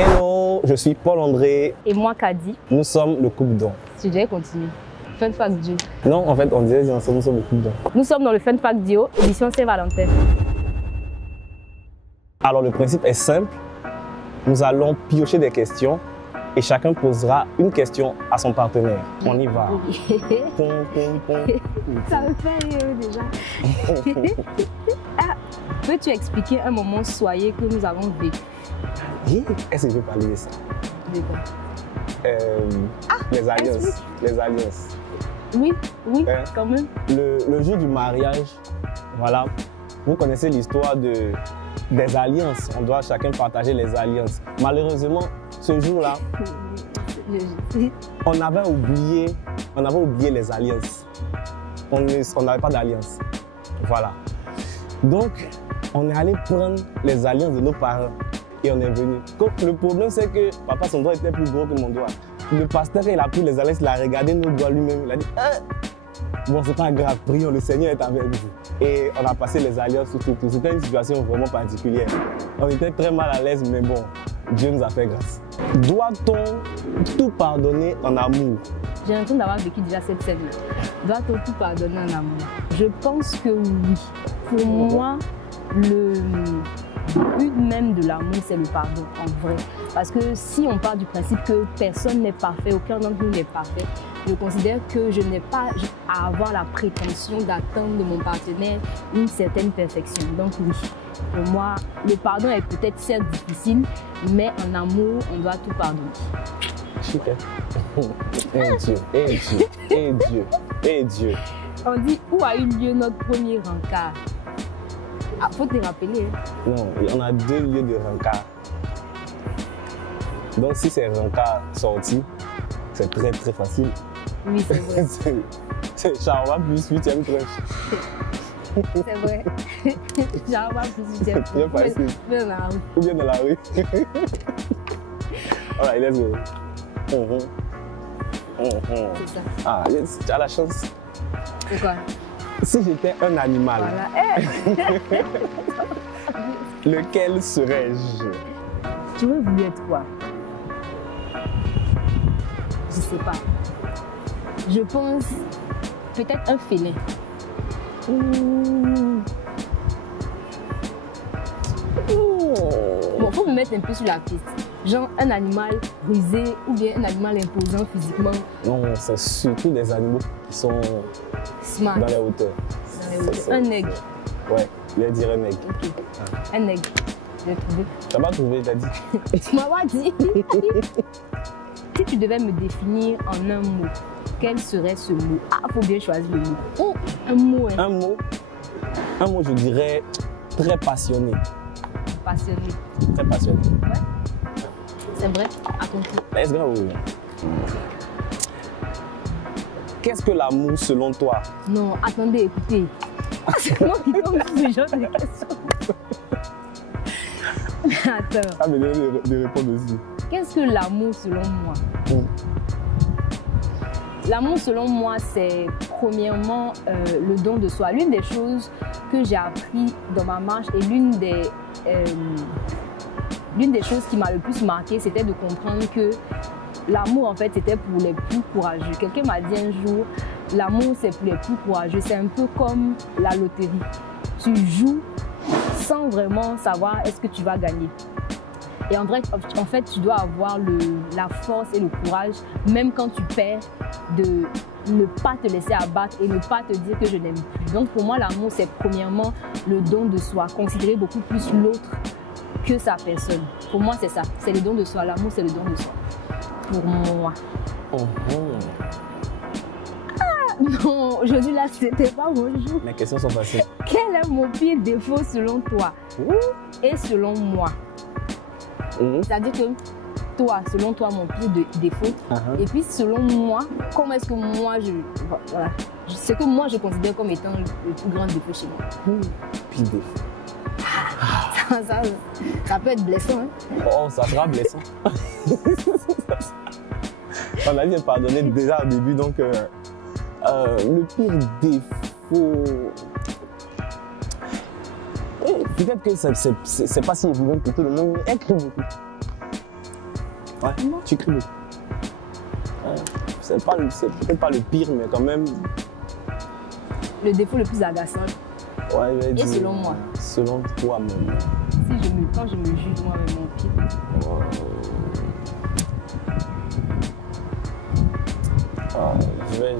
Hello, je suis Paul-André. Et moi, Kadi. Nous sommes le couple don. Tu devais continuer. Fun Fact Duo. Non, en fait, on disait ensemble, nous sommes le couple don. Nous sommes dans le Fun Fact Duo, édition Saint-Valentin. Alors, le principe est simple. Nous allons piocher des questions et chacun posera une question à son partenaire. On y va. Pom, pom, pom. Ça me fait rire déjà. Ah, peux-tu expliquer un moment soyeux que nous avons vécu? Est-ce que je peux parler de ça? De quoi? Les alliances. Les alliances. Oui, oui, Hein? quand même. Le jour du mariage, voilà, vous connaissez l'histoire des alliances. On doit chacun partager les alliances. Malheureusement, ce jour-là, on avait oublié les alliances. On n'avait pas d'alliance. Voilà. Donc, on est allé prendre les alliances de nos parents et on est venu. Le problème, c'est que papa, son doigt était plus gros que mon doigt. Le pasteur, il a pris les alliances, il a regardé nos doigts lui-même. Il a dit, bon, c'est pas grave, prions, le Seigneur est avec nous. Et on a passé les alliances, tout. C'était une situation vraiment particulière. On était très mal à l'aise, mais bon, Dieu nous a fait grâce. Doit-on tout pardonner en amour? J'ai l'impression d'avoir vécu déjà cette scène-là. Doit-on tout pardonner en amour? Je pense que oui. Pour moi, le but même de l'amour, c'est le pardon, en vrai. Parce que si on part du principe que personne n'est parfait, aucun d'entre nous n'est parfait, je considère que je n'ai pas à avoir la prétention d'attendre de mon partenaire une certaine perfection. Donc oui, pour moi, le pardon est peut-être certes difficile, mais en amour, on doit tout pardonner. Super. Et Dieu. On dit, où a eu lieu notre premier rencard? Ah, faut te rappeler. Hein? Non, on a 2 lieux de rencard. Donc si c'est rencard sorti, c'est très très facile. Oui, c'est vrai. C'est Charles plus 8e crèche. C'est vrai. Charles plus 8e C'est très facile. Bien dans la rue. Ou bien dans la rue. Alright, let's go. C'est ça. Ah, yes, tu as la chance. Pourquoi? Si j'étais un animal, Voilà. lequel serais-je? Tu veux voulu être quoi? Je sais pas. Je pense peut-être un félin. Bon, faut me mettre un peu sur la piste. Genre un animal rusé ou bien un animal imposant physiquement. Non, c'est surtout des animaux qui sont Smart. dans les hauteurs. Un aigle. Ouais, je vais dire un aigle. Ok. Un aigle. J'ai trouvé. T'as pas trouvé, t'as dit? Tu m'as pas dit. Si tu devais me définir en un mot, quel serait ce mot? Ah, faut bien choisir le mot. Oh, un mot. Hein. Un mot, je dirais très passionné. Passionné. Très passionné. Ouais. C'est vrai. À ton tour. Let's go. Qu'est-ce que l'amour selon toi? Non, attendez, écoutez. C'est moi qui tombe sur ce genre de questions. Attends. Ah, mais de répondre aussi. Qu'est-ce que l'amour selon moi? L'amour selon moi, c'est premièrement le don de soi. L'une des choses que j'ai appris dans ma marche et l'une des choses qui m'a le plus marqué, c'était de comprendre que l'amour, en fait, c'était pour les plus courageux. Quelqu'un m'a dit un jour, l'amour, c'est pour les plus courageux. C'est un peu comme la loterie. Tu joues sans vraiment savoir est-ce que tu vas gagner. Et en fait, tu dois avoir la force et le courage, même quand tu perds, de ne pas te laisser abattre et ne pas te dire que je n'aime plus. Donc pour moi, l'amour, c'est premièrement le don de soi, considérer beaucoup plus l'autre que sa personne. Pour moi, c'est ça. C'est le don de soi. L'amour, c'est le don de soi. Pour moi. Ah, non, aujourd'hui là, c'était pas mon jour. Mes questions sont faciles. Quel est mon pire défaut selon toi et selon moi? C'est-à-dire que toi, selon toi, mon pire défaut, et puis selon moi, comment est-ce que moi, voilà, ce que moi je considère comme étant le plus grand défaut chez moi. Pire défaut. Ça peut être blessant. Hein? Oh, ça sera blessant. On a bien pardonné déjà au début, donc le pire défaut. Peut-être que c'est pas si évident pour tout le monde, mais écris beaucoup. Ouais, tu cries beaucoup. Ouais. C'est peut-être pas le pire, mais quand même. Le défaut le plus agaçant. Ouais, je vais dire, selon moi? Selon toi-même. Quand je me juge moi-même mon pire.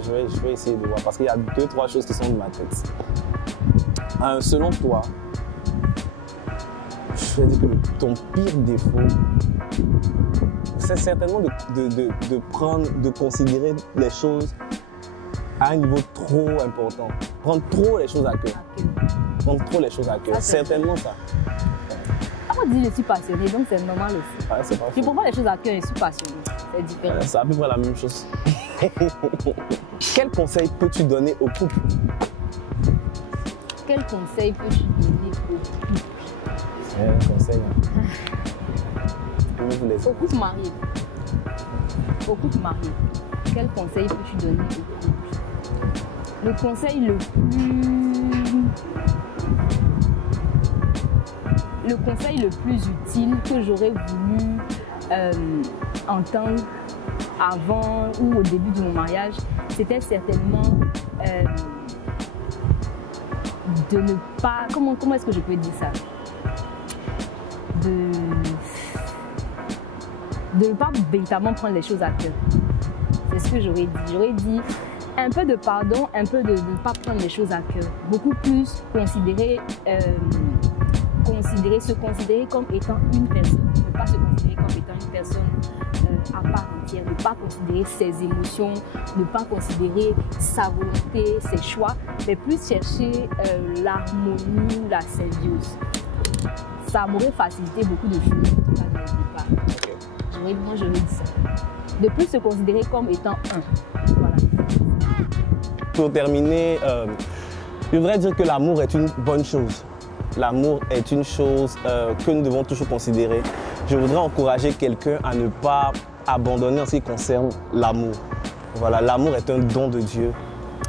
Je vais essayer de voir parce qu'il y a 2-3 choses qui sont dans ma tête. Selon toi, je vais dire que ton pire défaut, c'est certainement de considérer les choses à un niveau trop important. Prendre trop les choses à cœur. Prendre trop les choses à cœur. Certainement ça. On dit je suis passionnée, donc c'est normal aussi. Ouais, c'est pas je prends les choses à cœur et je suis passionnée. C'est différent. C'est à peu près la même chose. Quel conseil peux-tu donner au couple? Quel conseil peux-tu donner au couple? Un conseil. Au couple marié. Au couple marié. Quel conseil peux-tu donner au couple? Le conseil le plus utile que j'aurais voulu entendre avant ou au début de mon mariage, c'était certainement de ne pas... Comment est-ce que je peux dire ça? De ne pas véritablement prendre les choses à cœur. C'est ce que j'aurais dit. J'aurais dit un peu de pardon, un peu de ne pas prendre les choses à cœur. Beaucoup plus se considérer comme étant une personne, ne pas se considérer comme étant une personne à part entière, ne pas considérer ses émotions, ne pas considérer sa volonté, ses choix, mais plus chercher l'harmonie, la symbiose. Ça m'aurait facilité beaucoup de choses, en tout cas dès le départ. Moi, j'aurais dit ça. De plus se considérer comme étant un. Voilà. Pour terminer, je voudrais dire que l'amour est une bonne chose. L'amour est une chose que nous devons toujours considérer. Je voudrais encourager quelqu'un à ne pas abandonner en ce qui concerne l'amour. Voilà, l'amour est un don de Dieu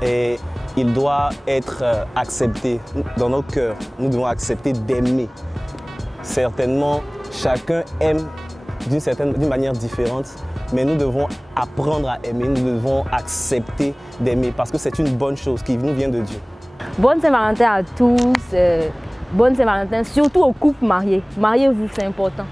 et il doit être accepté dans nos cœurs. Nous devons accepter d'aimer. Certainement, chacun aime d'une manière différente, mais nous devons apprendre à aimer, nous devons accepter d'aimer parce que c'est une bonne chose qui nous vient de Dieu. Bonne Saint-Valentin à tous. Bonne Saint-Valentin, surtout aux couples mariés. Mariez-vous, c'est important.